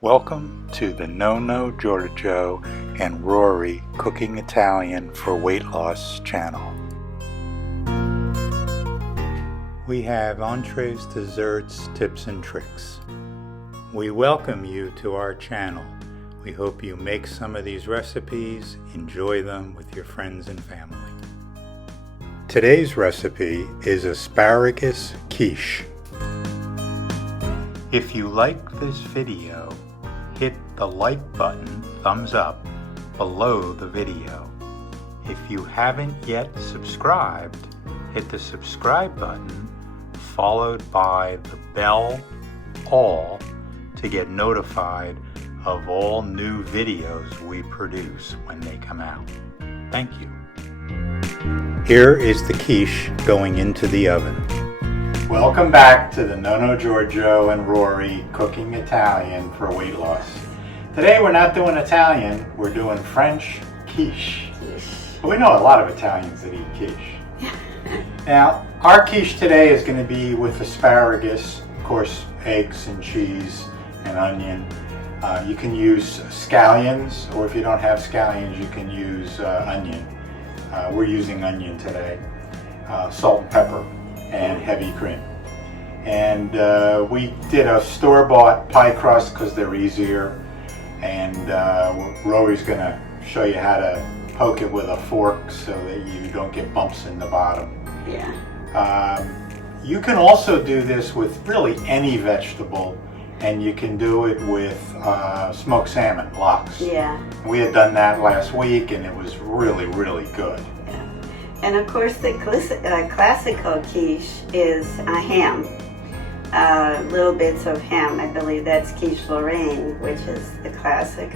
Welcome to the Nonno Giorgio and Rory Cooking Italian for Weight Loss channel. We have entrees, desserts, tips and tricks. We welcome you to our channel. We hope you make some of these recipes, enjoy them with your friends and family. Today's recipe is Asparagus Quiche. If you like this video, hit the like button, thumbs up, below the video. If you haven't yet subscribed, hit the subscribe button, followed by the bell all to get notified of all new videos we produce when they come out. Thank you. Here is the quiche going into the oven. Welcome back to the Nonno Giorgio and Rory Cooking Italian for Weight Loss. Today we're not doing Italian, we're doing French quiche. But we know a lot of Italians that eat quiche. Now, our quiche today is going to be with asparagus, of course, eggs and cheese and onion. You can use scallions, or if you don't have scallions, you can use onion. We're using onion today, salt and pepper, and heavy cream. And we did a store-bought pie crust because they're easier. And Rory's going to show you how to poke it with a fork so that you don't get bumps in the bottom. Yeah. You can also do this with really any vegetable, and you can do it with smoked salmon, lox. Yeah. We had done that last week, and it was really, really good. Yeah. And of course, the classical quiche is a ham. Little bits of ham. I believe that's quiche Lorraine, which is the classic.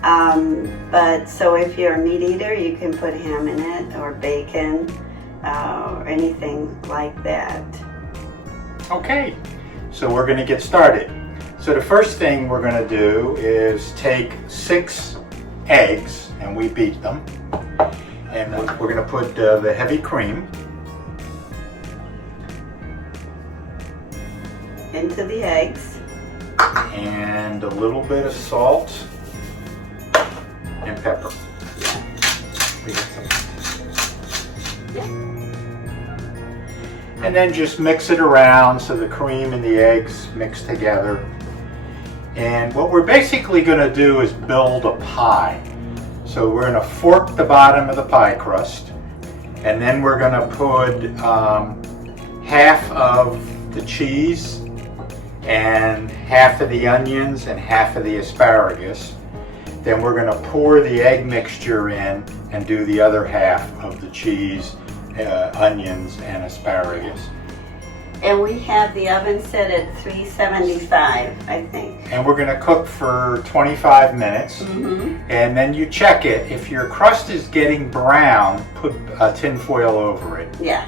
But so if you're a meat eater, you can put ham in it, or bacon, or anything like that. Okay, so we're going to get started. So the first thing we're going to do is take 6 eggs, and we beat them. And we're going to put the heavy cream into the eggs. And a little bit of salt and pepper. And then just mix it around so the cream and the eggs mix together. And what we're basically going to do is build a pie. So we're going to fork the bottom of the pie crust, and then we're going to put half of the cheese and half of the onions and half of the asparagus. Then we're going to pour the egg mixture in and do the other half of the cheese, onions, and asparagus. And we have the oven set at 375, I think. And we're going to cook for 25 minutes. Mm-hmm. And then you check it. If your crust is getting brown, put a tin foil over it. Yeah.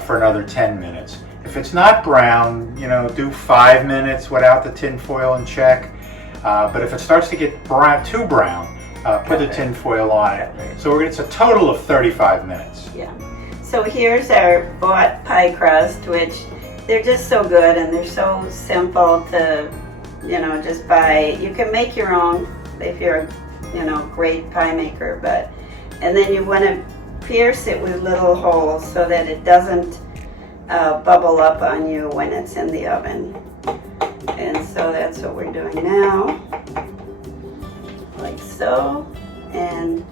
For another 10 minutes. If it's not brown, do 5 minutes without the tin foil and check. But if it starts to get too brown, put the tin foil on it. So it's a total of 35 minutes. Yeah. So here's our bought pie crust, which they're just so good and they're so simple to, just buy. You can make your own if you're a, great pie maker, and then you want to pierce it with little holes so that it doesn't bubble up on you when it's in the oven. And so that's what we're doing now, like so. And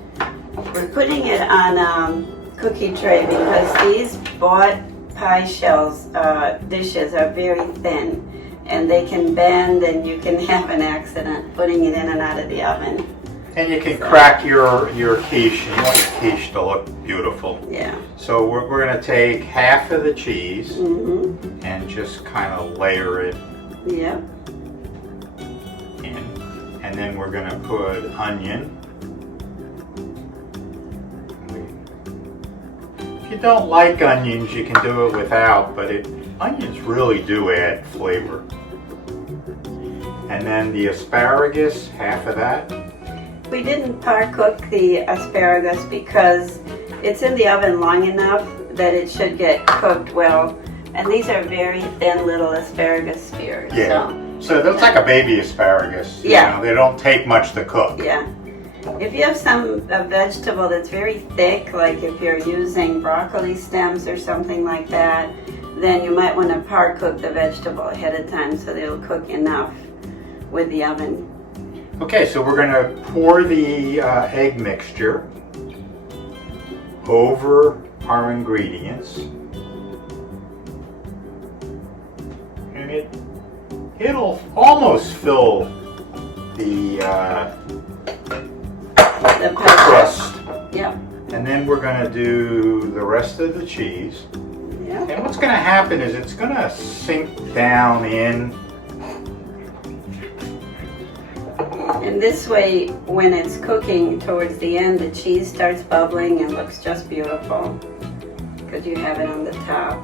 we're putting it on cookie tray because these bought pie shells, dishes are very thin, and they can bend, and you can have an accident putting it in and out of the oven. And you can crack your quiche, and you want your quiche to look beautiful. Yeah. So we're going to take half of the cheese Mm-hmm. and just kind of layer it Yep. in. And then we're going to put onion. If you don't like onions, you can do it without, but onions really do add flavor. And then the asparagus, half of that. We didn't par cook the asparagus because it's in the oven long enough that it should get cooked well. And these are very thin little asparagus spears. Yeah. So So that's like a baby asparagus. Yeah. They don't take much to cook. Yeah. If you have a vegetable that's very thick, like if you're using broccoli stems or something like that, then you might want to par cook the vegetable ahead of time so they'll cook enough with the oven. Okay, so we're going to pour the egg mixture over our ingredients. And it'll almost fill the crust. Yep. And then we're going to do the rest of the cheese. Yep. And what's going to happen is it's going to sink down in. And this way, when it's cooking towards the end, the cheese starts bubbling and looks just beautiful because you have it on the top.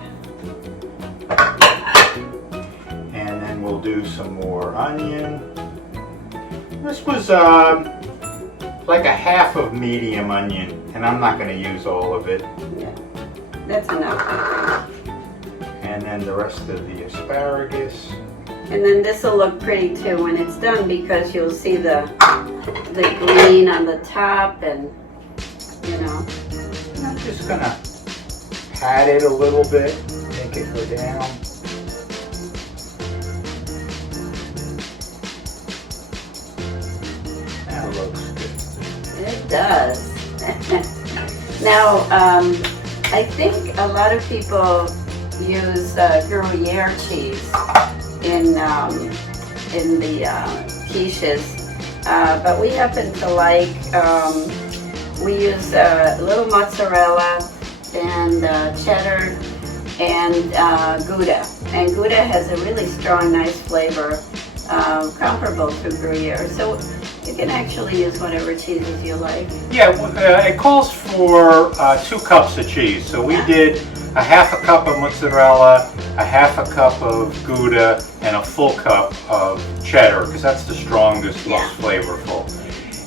And then we'll do some more onion. This was like a half of medium onion, and I'm not going to use all of it. Yeah, that's enough. And then the rest of the asparagus. And then this will look pretty too when it's done because you'll see the green on the top and, you know. And I'm just going to pat it a little bit, make it go down. That looks good. It does. Now, I think a lot of people use Gruyere cheese in the quiches, but we happen to like, we use a little mozzarella and cheddar and Gouda. And Gouda has a really strong, nice flavor, comparable to Gruyere. So you can actually use whatever cheeses you like. Yeah, it calls for 2 cups of cheese. So we did a half a cup of mozzarella, a half a cup of Gouda, and a full cup of cheddar, because that's the strongest, most flavorful.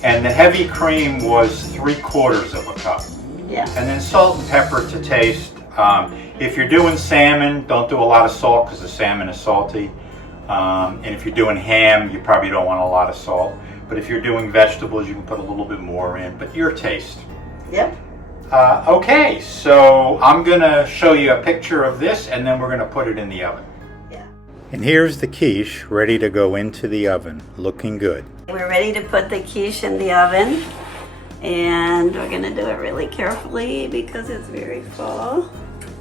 And the heavy cream was 3/4 of a cup. Yeah. And then salt and pepper to taste. If you're doing salmon, don't do a lot of salt because the salmon is salty. And if you're doing ham, you probably don't want a lot of salt. But if you're doing vegetables, you can put a little bit more in, but your taste. Yep. Okay, so I'm going to show you a picture of this, and then we're going to put it in the oven. Yeah. And here's the quiche ready to go into the oven, looking good. We're ready to put the quiche in the oven, and we're going to do it really carefully because it's very full.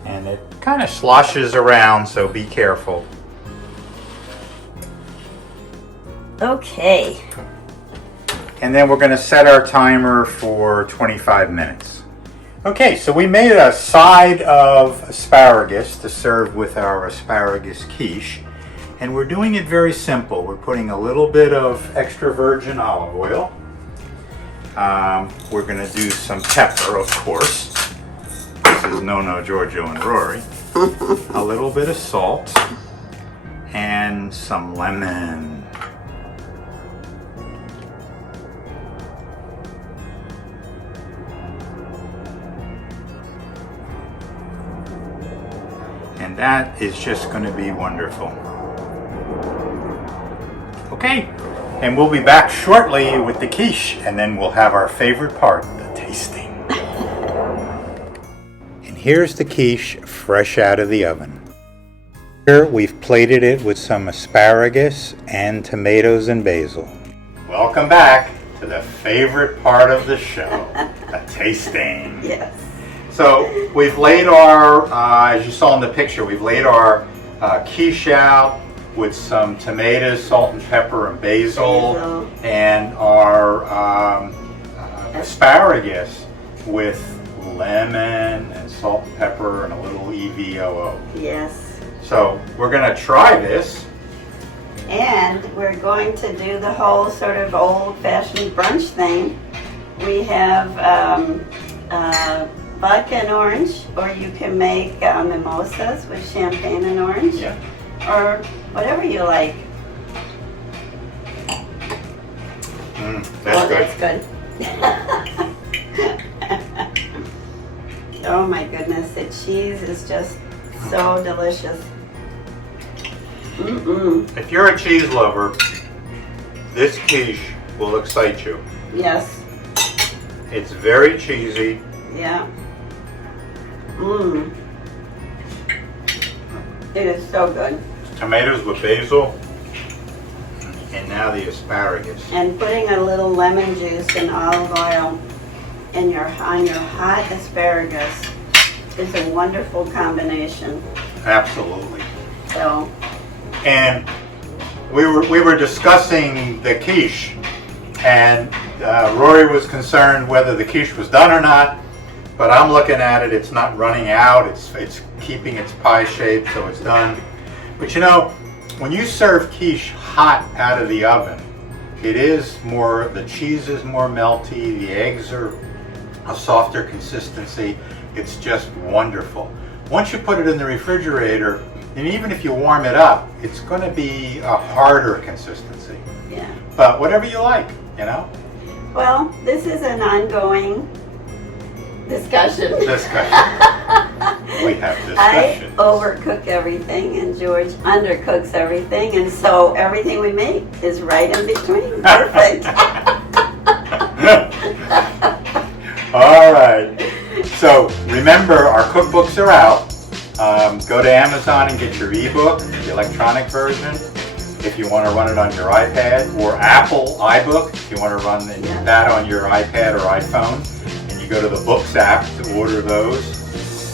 And it kind of sloshes around, so be careful. Okay. And then we're going to set our timer for 25 minutes. Okay, so we made a side of asparagus to serve with our asparagus quiche. And we're doing it very simple. We're putting a little bit of extra virgin olive oil. We're going to do some pepper, of course. This is Nonno Giorgio and Rory. A little bit of salt. And some lemon. And that is just going to be wonderful. Okay, and we'll be back shortly with the quiche, and then we'll have our favorite part, the tasting. And here's the quiche fresh out of the oven. Here we've plated it with some asparagus and tomatoes and basil. Welcome back to the favorite part of the show, the tasting. Yes. So we've laid our, as you saw in the picture, we've laid our quiche out with some tomatoes, salt and pepper, and basil. And our asparagus with lemon and salt and pepper and a little EVOO. Yes. So we're going to try this. And we're going to do the whole sort of old-fashioned brunch thing. We have vodka and orange, or you can make mimosas with champagne and orange, or whatever you like. That's good. Oh my goodness, the cheese is just so delicious. If you're a cheese lover, this quiche will excite you. Yes. It's very cheesy. Yeah. It is so good. Tomatoes with basil, and now the asparagus. And putting a little lemon juice and olive oil on your hot asparagus is a wonderful combination. Absolutely. So. And we were discussing the quiche, and Rory was concerned whether the quiche was done or not. But I'm looking at it; it's not running out. It's keeping its pie shape, so it's done. But you know, when you serve quiche hot out of the oven, the cheese is more melty, the eggs are a softer consistency. It's just wonderful. Once you put it in the refrigerator, and even if you warm it up, it's going to be a harder consistency. Yeah. But whatever you like, you know? Well, this is an ongoing discussion. We have discussions. I overcook everything and George undercooks everything, and so everything we make is right in between. Perfect. All right. So remember, our cookbooks are out. Go to Amazon and get your ebook, the electronic version, if you want to run it on your iPad, or Apple iBook if you want to run that on your iPad or iPhone. And you go to the Books app to order those.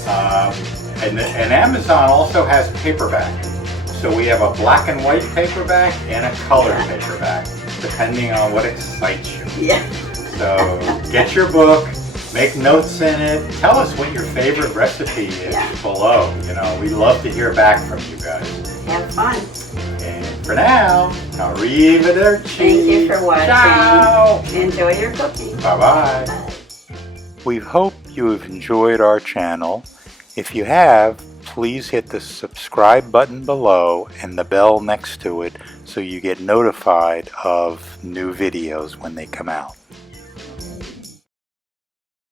And Amazon also has paperback. So we have a black and white paperback and a color paperback, depending on what excites you. Yeah. So get your book, make notes in it, tell us what your favorite recipe is below. You know, we love to hear back from you guys. Have fun. And for now, arrivederci. Thank you for watching. Ciao. Enjoy your cooking. Bye-bye. Bye. We hope you have enjoyed our channel. If you have, please hit the subscribe button below and the bell next to it so you get notified of new videos when they come out.